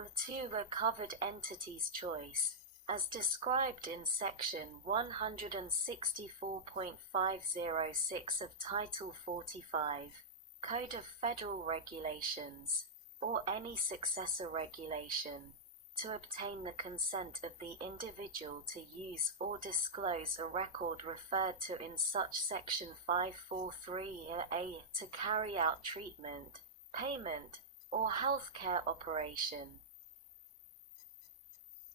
or to the covered entity's choice, as described in Section 164.506 of Title 45, Code of Federal Regulations, or any successor regulation, to obtain the consent of the individual to use or disclose a record referred to in such Section 543A to carry out treatment, payment, or healthcare operation.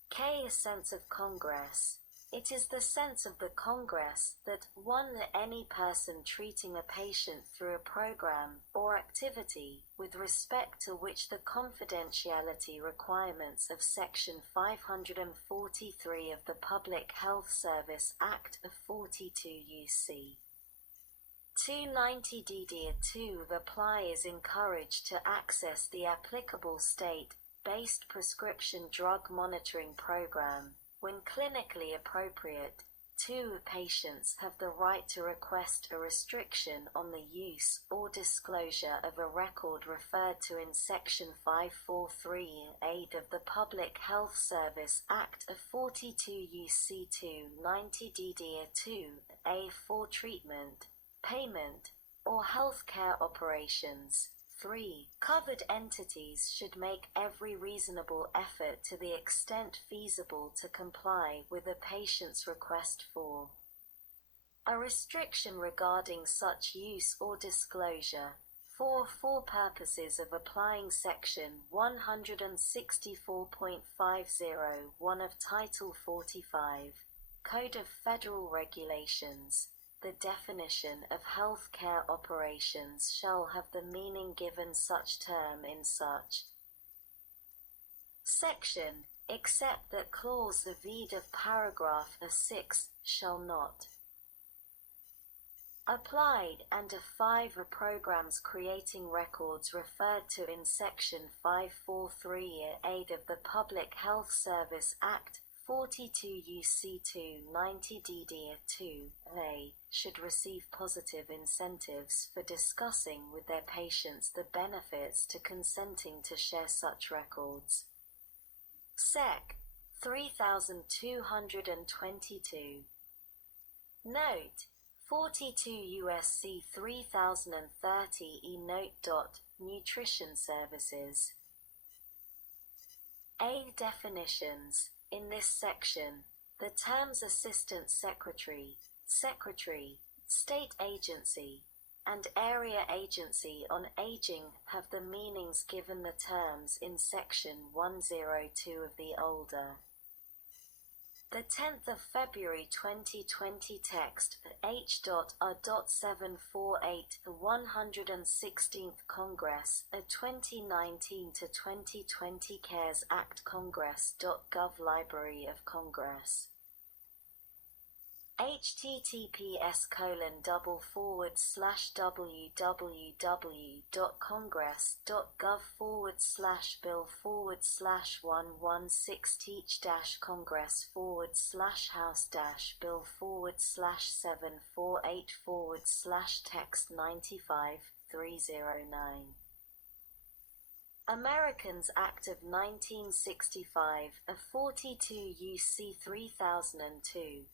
K. A sense of Congress. It is the sense of the Congress that, 1. Any person treating a patient through a program or activity, with respect to which the confidentiality requirements of Section 543 of the Public Health Service Act of 42 U.C. 290d2 apply is encouraged to access the applicable state-based prescription drug monitoring program, when clinically appropriate. 2. Patients have the right to request a restriction on the use or disclosure of a record referred to in Section 543A of the Public Health Service Act of 42 U.C. 290d2 A for treatment, payment, or healthcare operations. 3. Covered entities should make every reasonable effort to the extent feasible to comply with a patient's request for a restriction regarding such use or disclosure. 4. For purposes of applying Section 164.501 of Title 45, Code of Federal Regulations, the definition of healthcare operations shall have the meaning given such term in such section, except that clause v of paragraph 6 shall not applied, and a 5. Programs creating records referred to in Section 543A of the Public Health Service Act 42 U.C. 290d2 they should receive positive incentives for discussing with their patients the benefits to consenting to share such records. Sec. 3222. Note: 42 U.S.C. 3030 E. Note. Nutrition services. A. Definitions. In this section, the terms Assistant Secretary, Secretary, State Agency, and Area Agency on Aging have the meanings given the terms in Section 102 of the older. The 10th of February 2020 text H.A.748 116th Congress, a 2019 to 2020 CaresAct Congress.gov Library of Congress. https://www.congress.gov/bill/116-congress/text95-309. Americans Act of 1965, a 42 U.C. 3002.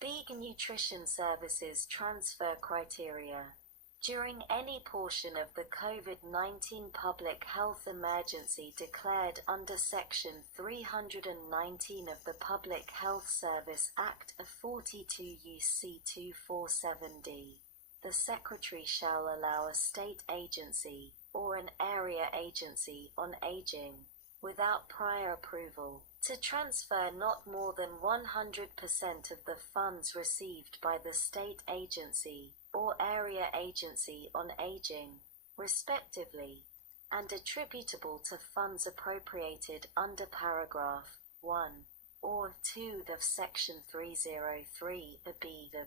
Big Nutrition Services Transfer Criteria. During any portion of the COVID-19 public health emergency declared under Section 319 of the Public Health Service Act of 42 U.C. 247d, the Secretary shall allow a state agency, or an area agency on aging, without prior approval, to transfer not more than 100% of the funds received by the state agency or area agency on aging, respectively, and attributable to funds appropriated under paragraph 1 or 2 of Section 303(b) of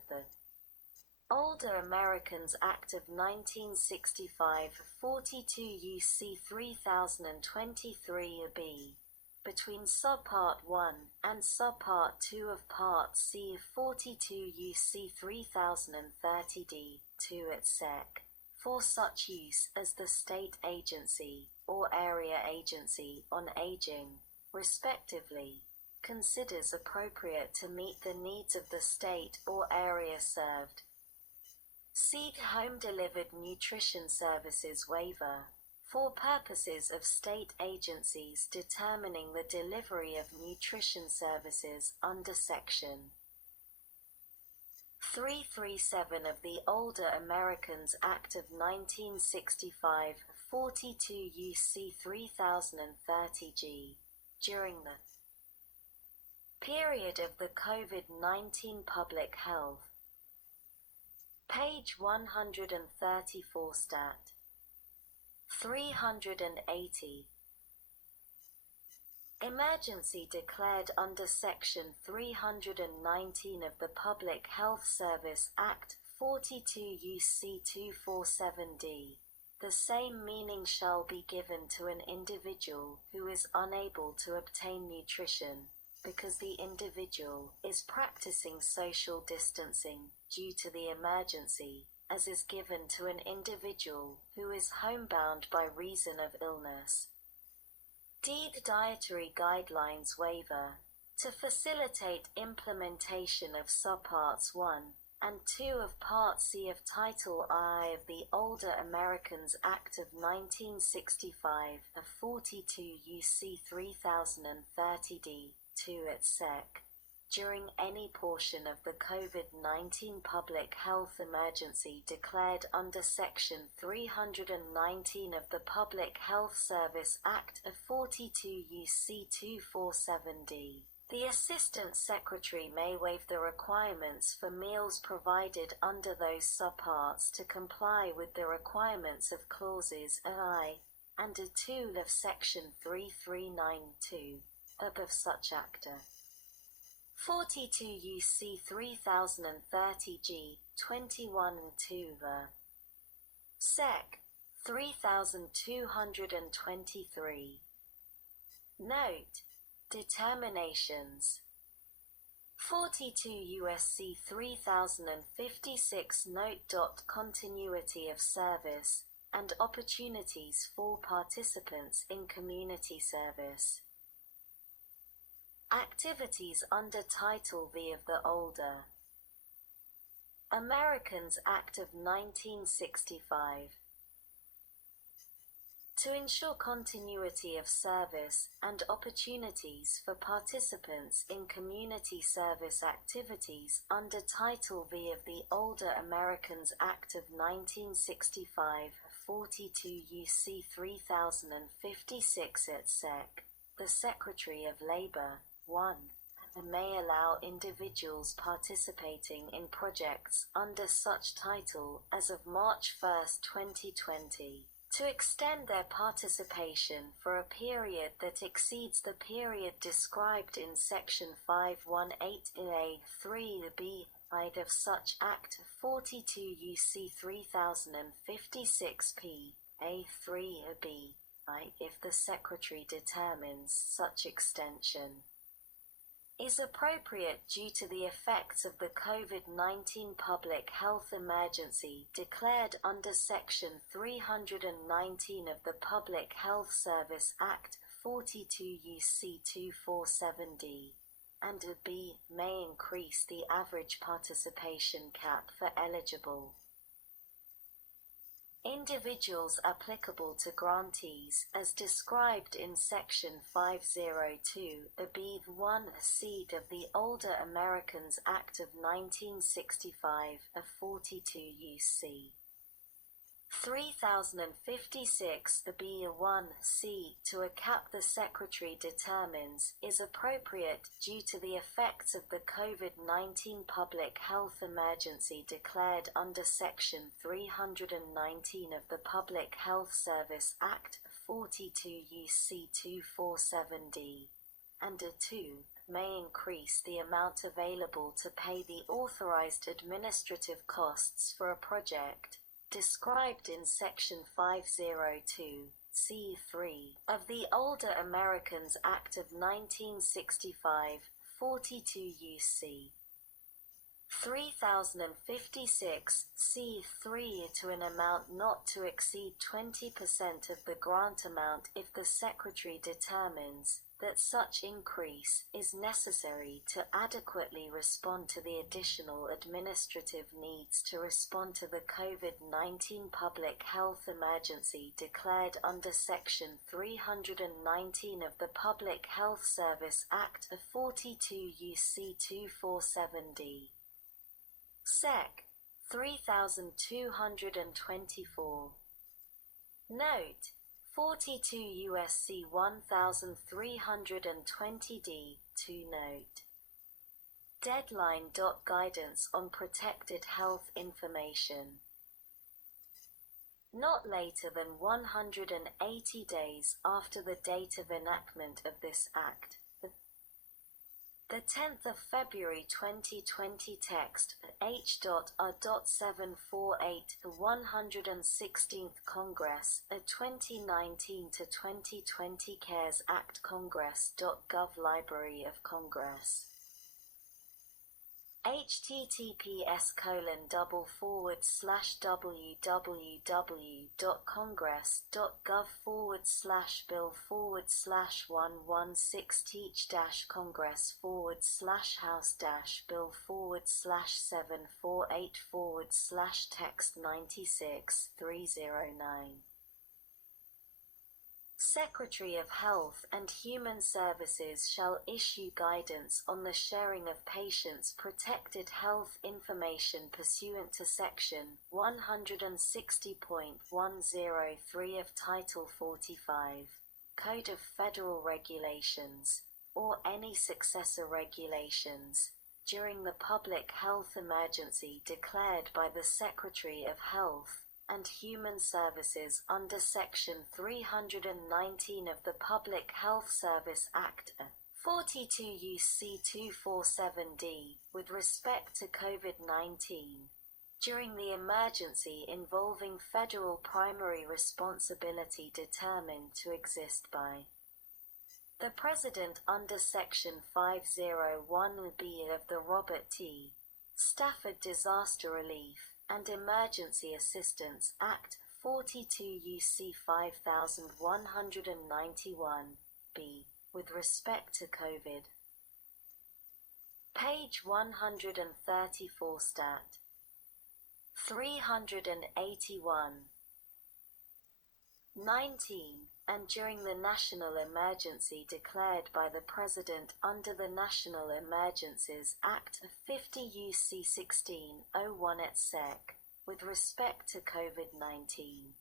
the Older Americans Act of 1965, 42 U.C. 3023(b), between Subpart 1 and Subpart 2 of Part C of 42 U.C. 3030d, 2 et sec., for such use as the state agency, or area agency on aging, respectively, considers appropriate to meet the needs of the state or area served. See Home-Delivered Nutrition Services Waiver, for purposes of state agencies determining the delivery of nutrition services under Section 337 of the Older Americans Act of 1965, 42 U.C. 3030G, during the period of the COVID-19 public health. Page 134 Stat. 380. Emergency declared under Section 319 of the Public Health Service Act, 42 U.C. 247D. The same meaning shall be given to an individual who is unable to obtain nutrition, because the individual is practicing social distancing due to the emergency, as is given to an individual who is homebound by reason of illness. D. The Dietary Guidelines Waiver, to facilitate implementation of Subparts 1 and 2 of Part C of Title I of the Older Americans Act of 1965, a 42 U.C. 3030D, 2 et seq. During any portion of the COVID-19 public health emergency declared under Section 319 of the Public Health Service Act of 42 U.C. 247D. The Assistant Secretary may waive the requirements for meals provided under those subparts to comply with the requirements of clauses I and II of Section 3392 of such Act. 42 U.C. 3030G, 21 and 2 the Sec. 3223. Note: Determinations. 42 U.S.C. 3056 Note. Continuity of service and opportunities for participants in community service. Activities under Title V of the Older Americans Act of 1965. To ensure continuity of service and opportunities for participants in community service activities under Title V of the Older Americans Act of 1965, 42 U.C. 3056 et seq., the Secretary of Labor, 1. May allow individuals participating in projects under such title as of March 1, 2020, to extend their participation for a period that exceeds the period described in Section 518A(3)(b) of such Act 42 U.C. 3056 A(3)(b), if the Secretary determines such extension is appropriate due to the effects of the COVID-19 public health emergency declared under Section 319 of the Public Health Service Act, 42 U.C. 247D, and B. may increase the average participation cap for eligible individuals applicable to grantees as described in Section 502(b)(1)(c) of the Older Americans Act of 1965, a 42 U.C. 3056(b)(1)(c) to a cap the Secretary determines is appropriate due to the effects of the COVID-19 public health emergency declared under Section 319 of the Public Health Service Act, 42 U.C. 247D, and 2. may increase the amount available to pay the authorized administrative costs for a project described in Section 502, C3 of the Older Americans Act of 1965, 42 U.C. 3056 C3 to an amount not to exceed 20% of the grant amount if the Secretary determines that such increase is necessary to adequately respond to the additional administrative needs to respond to the COVID-19 public health emergency declared under Section 319 of the Public Health Service Act of 42 U.C. 247d. Sec. 3224. Note: 42 U.S.C. 1320d. 2 Note. Deadline. Guidance on protected health information. Not later than 180 days after the date of enactment of this Act. The 10th of February 2020 text, H.R.748, the 116th Congress, a 2019 to 2020 CARES Act Congress.gov Library of Congress. https://www.congress.gov/bill/116-congress/116-house-bill/748-text 96-309. Secretary of Health and Human Services shall issue guidance on the sharing of patients' protected health information pursuant to Section 160.103 of Title 45, Code of Federal Regulations, or any successor regulations, during the public health emergency declared by the Secretary of Health and Human Services under Section 319 of the Public Health Service Act, 42 U.C. 247d, with respect to COVID-19, during the emergency involving federal primary responsibility determined to exist by the President under Section 501b of the Robert T. Stafford Disaster Relief and Emergency Assistance Act, 42 U.C. 5191, b, with respect to COVID. Page 134 Stat. 381. 19. And during the national emergency declared by the President under the National Emergencies Act of 50 U.C. 1601 et seq., with respect to COVID-19.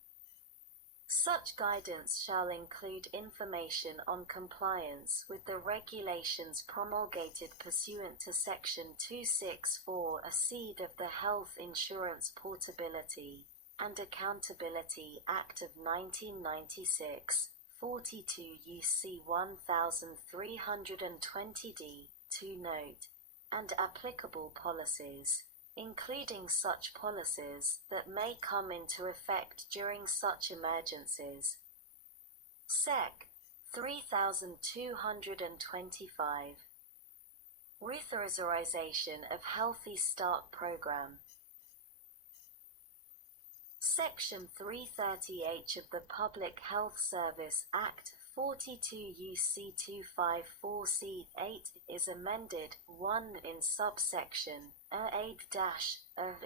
Such guidance shall include information on compliance with the regulations promulgated pursuant to Section 264(c) of the Health Insurance Portability and Accountability Act of 1996, 42 U.C. 1320d, 2 Note, and applicable policies, including such policies that may come into effect during such emergencies. Sec. 3225. Reauthorization of Healthy Start Program. Section 330H of the Public Health Service Act, 42 U.C. 254c8 is amended, 1 in subsection a8-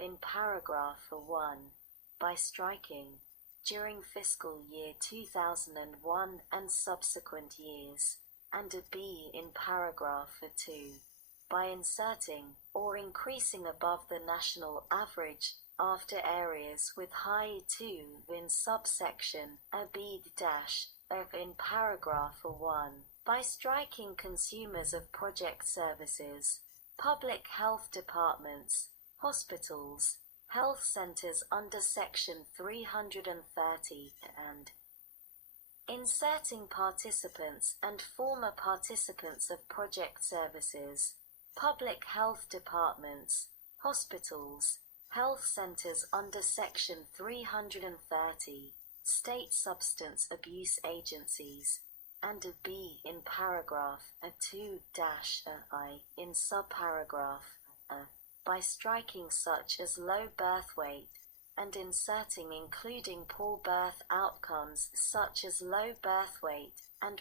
in paragraph 1, by striking, during fiscal year 2001 and subsequent years, and a b in paragraph 2, by inserting, or increasing above the national average, after areas with high 2 in subsection a(b) in paragraph 1, by striking consumers of project services, public health departments, hospitals, health centers under Section 330, and inserting participants and former participants of project services, public health departments, hospitals, health centers under Section 330, state substance abuse agencies, and a b in paragraph 2-i in subparagraph by striking such as low birth weight, and inserting including poor birth outcomes such as low birth weight and